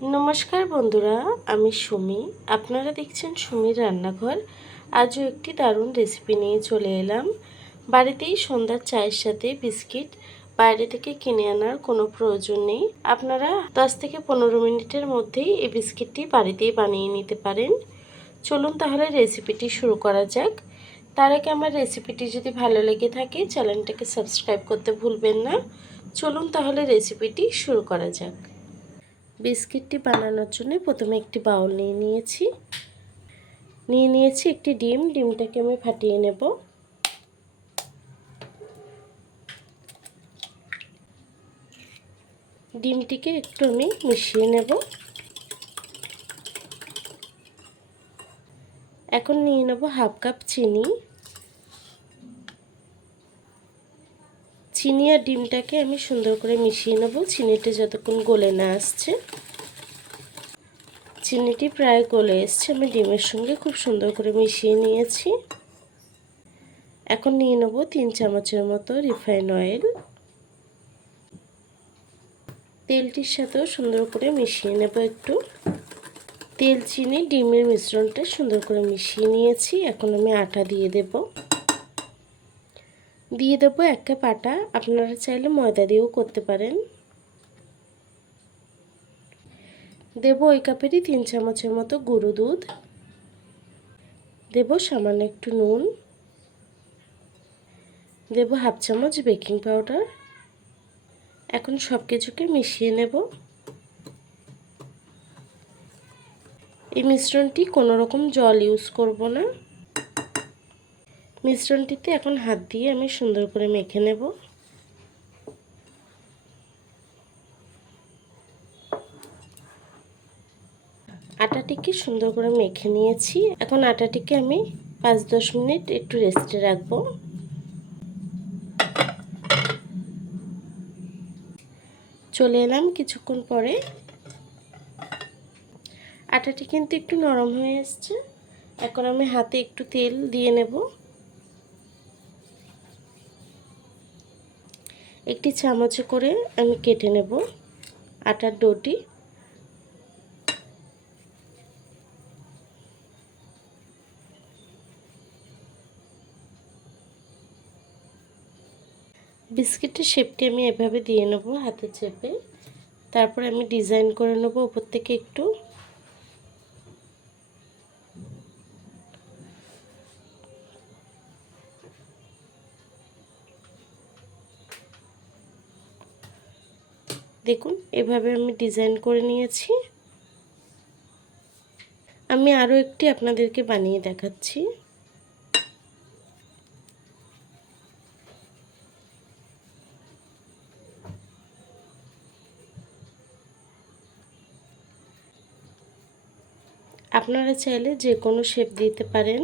নমস্কার বন্ধুরা, আমি সুমি। আপনারা দেখছেন সুমির রান্নাঘর। আজও একটি দারুণ রেসিপি নিয়ে চলে এলাম। বাড়িতেই সন্ধ্যার চায়ের সাথে বিস্কিট বাইরে থেকে কিনে আনার কোনো প্রয়োজন নেই। আপনারা 10 থেকে 15 মিনিটের মধ্যেই এই বিস্কিটটি বাড়িতেই বানিয়ে নিতে পারেন। চলুন তাহলে রেসিপিটি শুরু করা যাক। তার আগে আমার রেসিপিটি যদি ভালো লেগে থাকে চ্যানেলটাকে সাবস্ক্রাইব করতে ভুলবেন না। চলুন তাহলে রেসিপিটি শুরু করা যাক। বিস্কিটটি বানানোর জন্য প্রথমে একটি বাউল নিয়ে নিয়েছি একটি ডিমটাকে আমি ফাটিয়ে নেব। ডিমটিকে একটু আমি মিশিয়ে নেব। এখন নিয়ে নেব হাফ কাপ চিনি। চিনি আর ডিমটাকে আমি সুন্দর করে মিশিয়ে নেব চিনিটা যতক্ষণ গলে না আসছে। চিনিটি প্রায় গলে এসছে, আমি ডিমের সঙ্গে খুব সুন্দর করে মিশিয়ে নিয়েছি। এখন নিয়ে নেব 3 চামচের মতো রিফাইন অয়েল। তেলটির সাথেও সুন্দর করে মিশিয়ে নেব একটু। তেল চিনি ডিমের মিশ্রণটা সুন্দর করে মিশিয়ে নিয়েছি। এখন আমি আটা দিয়ে দেব 1 কাপ আটা। আপনারা চাইলে ময়দা দিয়েও করতে পারেন। দেব ওই কাপেরই 3 চামচের মতো গুঁড়ো দুধ। দেব সামান্য একটু নুন। দেব হাফ চামচ বেকিং পাউডার। এখন সব কিছুকে মিশিয়ে নেব। এই মিশ্রণটি কোনো রকম জল ইউজ করব না। মিশ্রণটিতে এখন হাত দিয়ে আমি সুন্দর করে মেখে নেব। আটাটিকে সুন্দর করে মেখে নিয়েছি। এখন আটাটিকে আমি 5-10 মিনিট একটু রেস্টে রাখবো। চলে এলাম কিছুক্ষণ পরে। আটাটি কিন্তু একটু নরম হয়ে এসছে। এখন আমি হাতে একটু তেল দিয়ে নেব। একটি চামচে করে আমি কেটে নেব আটার ডোটি। বিস্কিটের শেপটি আমি এভাবে দিয়ে নেব হাতে চেপে। তারপর আমি ডিজাইন করে নেব উপর থেকে একটু। দেখুন এভাবে আমি ডিজাইন করে নিয়েছি। আমি আরও একটি আপনাদেরকে বানিয়ে দেখাচ্ছি। আপনারা চাইলে যে কোনো শেপ দিতে পারেন।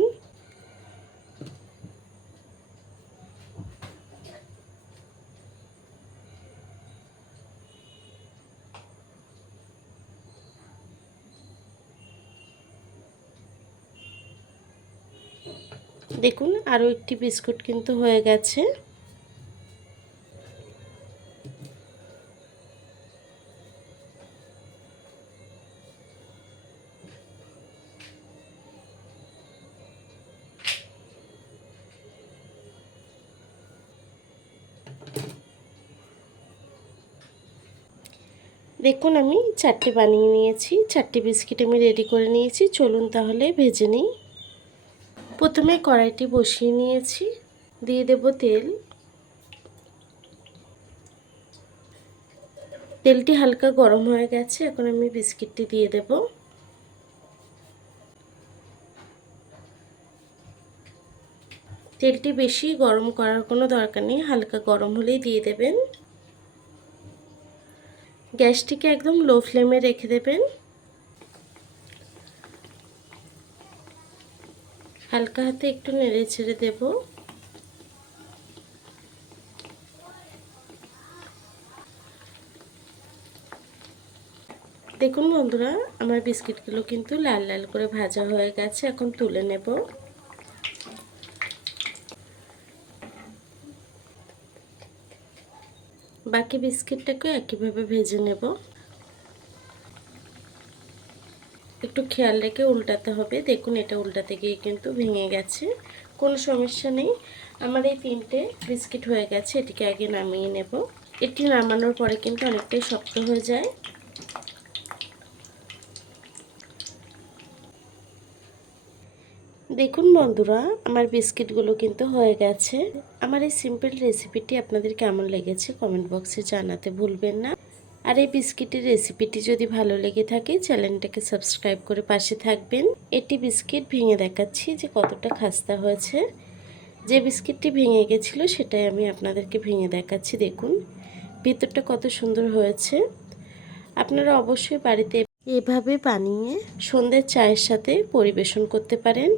দেখুন আরও একটি বিস্কুট কিন্তু হয়ে গেছে। দেখুন আমি 4টে বানিয়ে নিয়েছি। 4টে বিস্কিট আমি রেডি করে নিয়েছি। চলুন তাহলে ভেজে নিই। প্রথমে কড়াইটি বসিয়ে নিয়েছি। দিয়ে দেব তেল। তেলটি হালকা গরম হয়ে গেছে। এখন আমি বিস্কিটটি দিয়ে দেব। তেলটি বেশি গরম করার কোনো দরকার নেই, হালকা গরম হলেই দিয়ে দেবেন। গ্যাসটিকে একদম লো ফ্লেমে রেখে দেবেন। হালকা হাতে একটু নেড়ে ছেড়ে দেব। দেখুন বন্ধুরা, আমার বিস্কিটগুলো কিন্তু লাল লাল করে ভাজা হয়ে গেছে। এখন তুলে নেব। বাকি বিস্কিটটাকে একইভাবে ভেজে নেব। একটু খেয়াল রেখে উল্টাতে হবে। দেখুন এটা উল্টাতে গিয়ে কিন্তু ভেঙে গেছে, কোনো সমস্যা নেই। আমার এই 3টে বিস্কিট হয়ে গেছে, এটিকে আগে নামিয়ে নেব। এটি নামানোর পরে কিন্তু অনেকটাই শক্ত হয়ে যায়। দেখুন বন্ধুরা, আমার বিস্কিটগুলো কিন্তু হয়ে গেছে। আমার এই সিম্পল রেসিপিটি আপনাদের কেমন লেগেছে কমেন্ট বক্সে জানাতে ভুলবেন না। আর এই বিস্কিটের রেসিপিটি যদি ভালো লেগে থাকে চ্যানেলটাকে সাবস্ক্রাইব করে পাশে থাকবেন। এটি বিস্কিট ভেঙে দেখাচ্ছি যে কতটা খাস্তা হয়েছে। যে বিস্কিটটি ভেঙে গেছিলো সেটাই আমি আপনাদেরকে ভেঙে দেখাচ্ছি। দেখুন ভিতরটা কত সুন্দর হয়েছে। আপনারা অবশ্যই বাড়িতে এভাবে বানিয়ে সন্ধ্যের চায়ের সাথে পরিবেশন করতে পারেন।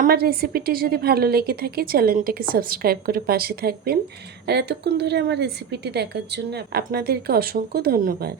আমার রেসিপিটি যদি ভালো লেগে থাকে চ্যানেলটাকে সাবস্ক্রাইব করে পাশে থাকবেন। আর এতক্ষণ ধরে আমার রেসিপিটি দেখার জন্য আপনাদেরকে অসংখ্য ধন্যবাদ।